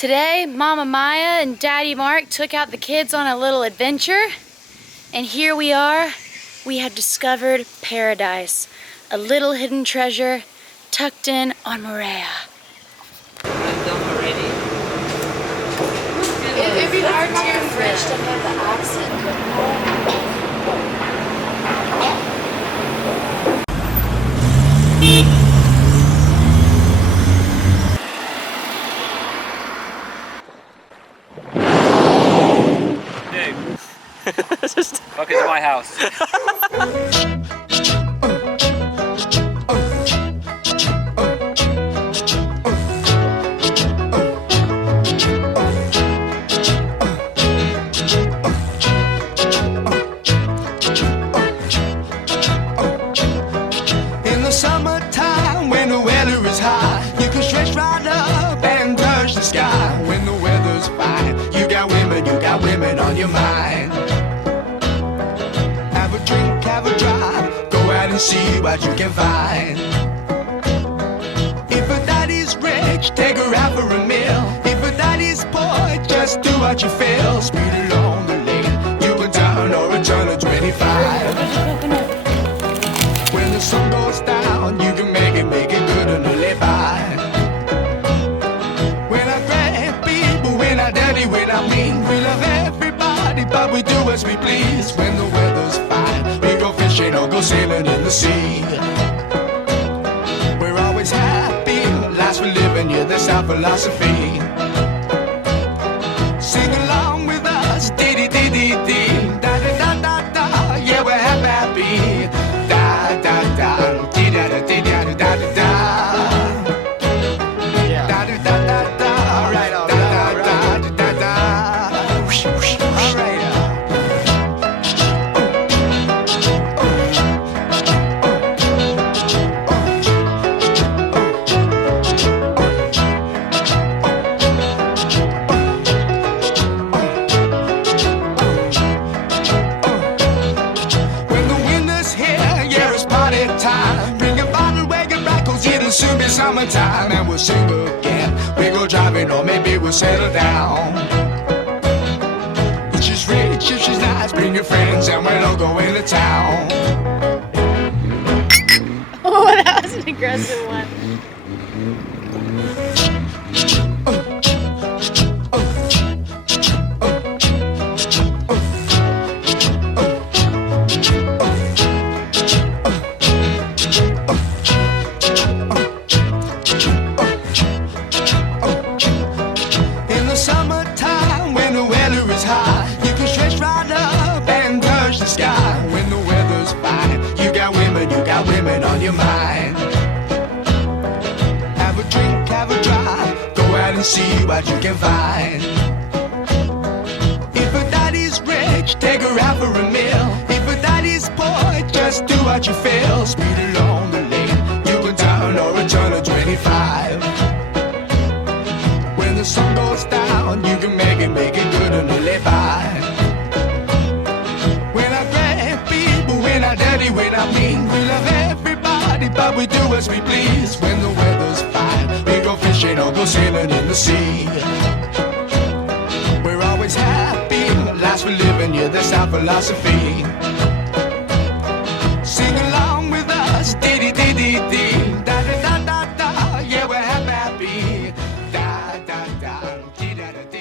Today, Mama Maya and Daddy Mark took out the kids on a little adventure, and here we are. We have discovered paradise, a little hidden treasure tucked in on Moorea. I'm done already. It'd be hard to your French to have the accent. Fuck is my house. In the summertime when the weather is high, you can stretch right up and touch the sky. When the weather's fine, you got women on your mind. Have a drink, have a drive, go out and see what you can find. If a daddy's rich, take her out for a meal. If a daddy's poor, just do what you feel. Speed along the lane, you can turn or a turn of 25. When the sun goes down, you can make it good and live by. When I grab people, when I dirty, when I mean, we love everybody, but we do as we please. When the weather's fine, we go fishing or go sailing in the sea. We're always happy, lives we live in, yeah, that's our philosophy. Sing along with us, dee-dee-dee-dee-dee, da-da-da-da-da, yeah, we're happy. Soon be summertime and we'll sing again. We go driving or maybe we'll settle down. If she's rich, if she's nice, bring your friends and we'll all go into town. Oh, that was an aggressive one. Summertime when the weather is high, you can stretch right up and touch the sky. When the weather's fine, you got women on your mind. Have a drink, have a drive, go out and see what you can find. If a daddy's rich, take her out for a meal. If a daddy's poor, just do what you feel. Speed along the lane, you can turn or a turn of 25. When the sun goes down, you can make it good and live by. When I grab people, when I dirty, when I mean, we love everybody, but we do as we please. When the weather's fine, we go fishing or go sailing in the sea. We're always happy, lives we live in, yeah, that's our philosophy. Sing along with us, dee-dee-dee-dee-dee, da-da-da-da-da, yeah, we're happy. Da da da da da da.